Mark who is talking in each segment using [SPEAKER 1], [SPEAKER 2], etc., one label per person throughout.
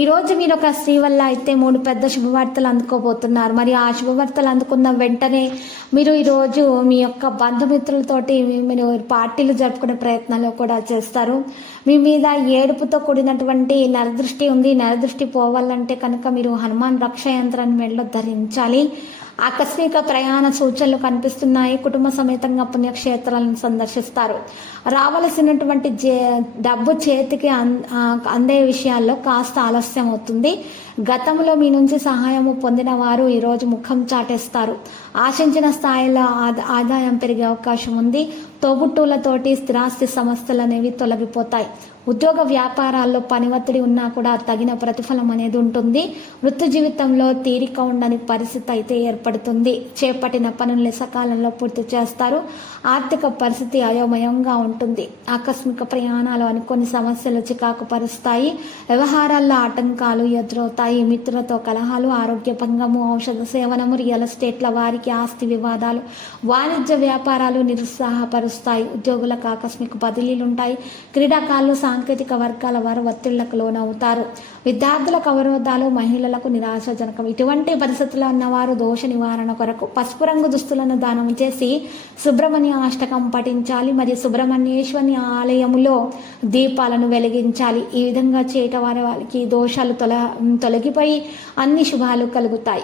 [SPEAKER 1] ఈరోజు మీరు ఒక స్త్రీ వల్ల అయితే మూడు పెద్ద శుభవార్తలు అందుకోబోతున్నారు. మరి ఆ శుభవార్తలు అందుకున్న వెంటనే మీరు ఈరోజు మీ యొక్క బంధుమిత్రులతోటి మీరు పార్టీలు జరుపుకునే ప్రయత్నాలు కూడా చేస్తారు. మీ మీద ఏడుపుతో కూడినటువంటి నరదృష్టి ఉంది. నరదృష్టి పోవాలంటే కనుక మీరు హనుమాన్ రక్ష యంత్రాన్ని మెడలో ధరించాలి. ఆకస్మిక ప్రయాణ సూచనలు కనిపిస్తున్నాయి. కుటుంబ సమేతంగా పుణ్యక్షేత్రాలను సందర్శిస్తారు. రావలసినటువంటి జే డబ్బు చేతికి అందే విషయాల్లో కాస్త ఆలస్యం అవుతుంది. గతంలో మీ నుంచి సహాయము పొందిన వారు ఈరోజు ముఖం చాటేస్తారు. ఆశించిన స్థాయిలో ఆద- ఆదాయం పెరిగే అవకాశం ఉంది. తోబుట్టులతోటి స్థిరాస్తి సమస్యలు అనేవి తొలగిపోతాయి. ఉద్యోగ వ్యాపారాల్లో పని ఒత్తిడి ఉన్నా కూడా తగిన ప్రతిఫలం అనేది ఉంటుంది. వృత్తి జీవితంలో తీరిక ఉండని పరిస్థితి అయితే ఏర్పడుతుంది. చేపట్టిన పనులు సకాలంలో పూర్తి చేస్తారు. ఆర్థిక పరిస్థితి అయోమయంగా ఉంటుంది. ఆకస్మిక ప్రయాణాలు అని కొన్ని సమస్యలు చికాకు పరుస్తాయి. వ్యవహారాల్లో ఆటంకాలు ఎదురవుతాయి. మిత్రులతో కలహాలు ఆరోగ్య భంగము ఔషధ సేవనము రియల్ ఎస్టేట్ల వారికి ఆస్తి వివాదాలు వాణిజ్య వ్యాపారాలు నిరుత్సాహపరుస్తాయి. ఉద్యోగులకు ఆకస్మిక బదిలీలు ఉంటాయి క్రీడాకారులు సాంకేతిక వర్గాల వారు ఒత్తిళ్ళకు లోనవుతారు. విద్యార్థులకు అవరోధాలు మహిళలకు నిరాశజనకం. ఇటువంటి పరిస్థితుల్లో ఉన్నవారు దోష నివారణ కొరకు పసుపు రంగు దుస్తులను దానం చేసి సుబ్రహ్మణ్య అష్టకం పఠించాలి. మరియు సుబ్రహ్మణ్యేశ్వరి ఆలయములో దీపాలను వెలిగించాలి. ఈ విధంగా చేయటం వారి వారికి దోషాలు తొల తొలగిపోయి అన్ని శుభాలు కలుగుతాయి.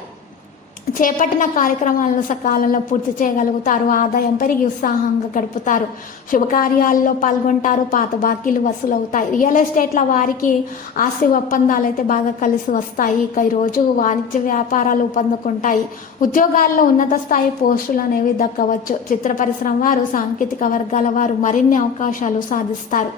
[SPEAKER 1] చేపట్టిన కార్యక్రమాలను సకాలంలో పూర్తి చేయగలుగుతారు. ఆదాయం పెరిగి ఉత్సాహంగా గడుపుతారు. శుభకార్యాల్లో పాల్గొంటారు. పాత బాకీలు వసూలవుతాయి. రియల్ ఎస్టేట్ల వారికి ఆస్తి ఒప్పందాలు అయితే బాగా కలిసి వస్తాయి. ఇక ఈరోజు వాణిజ్య వ్యాపారాలు పొందుకుంటాయి. ఉద్యోగాల్లో ఉన్నత స్థాయి పోస్టులు అనేవి దక్కవచ్చు. చిత్ర పరిశ్రమ వారు సాంకేతిక వర్గాల వారు మరిన్ని అవకాశాలు సాధిస్తారు.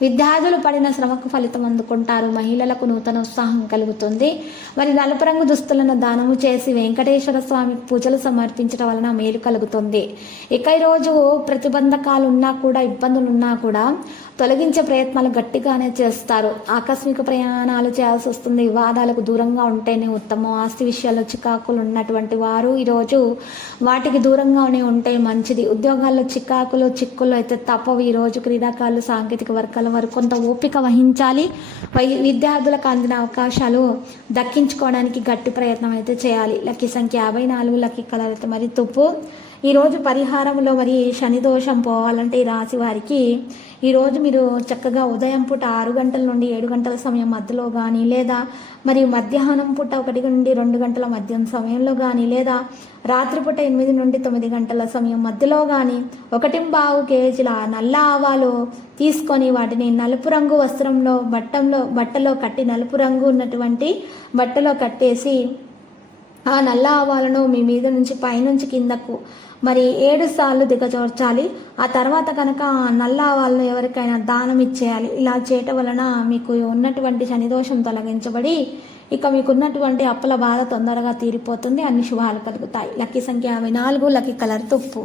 [SPEAKER 1] విద్యార్థులు పడిన శ్రమకు ఫలితం అందుకుంటారు. మహిళలకు నూతన ఉత్సాహం కలుగుతుంది. మరి నలుపు రంగు దుస్తులను దానము చేసి వెంకటేశ్వర స్వామి పూజలు సమర్పించడం వలన మేలు కలుగుతుంది. ఇక ఈరోజు ప్రతిబంధకాలు ఉన్నా కూడా ఇబ్బందులు ఉన్నా కూడా తొలగించే ప్రయత్నాలు గట్టిగానే చేస్తారు. ఆకస్మిక ప్రయాణాలు చేయాల్సి వస్తుంది. వివాదాలకు దూరంగా ఉంటేనే ఉత్తమం. ఆస్తి విషయాల్లో చికాకులు ఉన్నటువంటి వారు ఈరోజు వాటికి దూరంగానే ఉంటే మంచిది. ఉద్యోగాల్లో చికాకులు చిక్కులు అయితే తప్పవు. ఈరోజు క్రీడాకారులు సాంకేతిక వర్గాలు వారు కొంత ఓపిక వహించాలి. వై- విద్యార్థులకు అందిన అవకాశాలు దక్కించుకోవడానికి గట్టి ప్రయత్నం అయితే చేయాలి. లక్కీ సంఖ్య యాభై నాలుగు లక్కీ కలర్ అయితే మరి తుప్పు. ఈరోజు పరిహారంలో మరి శని దోషం పోవాలంటే ఈ రాశి వారికి ఈరోజు మీరు చక్కగా ఉదయం పూట ఆరు గంటల నుండి ఏడు గంటల సమయం మధ్యలో కానీ లేదా మరి మధ్యాహ్నం పూట ఒకటి నుండి రెండు గంటల మధ్యం సమయంలో కానీ లేదా రాత్రిపూట ఎనిమిది నుండి తొమ్మిది గంటల సమయం మధ్యలో కానీ ఒకటి బావు కేజీల నల్ల ఆవాలు తీసుకొని వాటిని నలుపు రంగు వస్త్రంలో బట్టంలో బట్టలో కట్టి నలుపు రంగు ఉన్నటువంటి బట్టలో కట్టేసి ఆ నల్ల ఆవాలను మీ మీద నుంచి పైనుంచి కిందకు మరి ఏడు సార్లు దిగజోర్చాలి. ఆ తర్వాత కనుక ఆ నల్ల ఆవాలను ఎవరికైనా దానం ఇచ్చేయాలి. ఇలా చేయటం వలన మీకు ఉన్నటువంటి శనిదోషం తొలగించబడి ఇక మీకున్నటువంటి అప్పుల బాధ తొందరగా తీరిపోతుంది. అన్ని శుభాలు కలుగుతాయి. లక్కీ సంఖ్య యాభై నాలుగు లక్కీ కలర్ తుప్పు.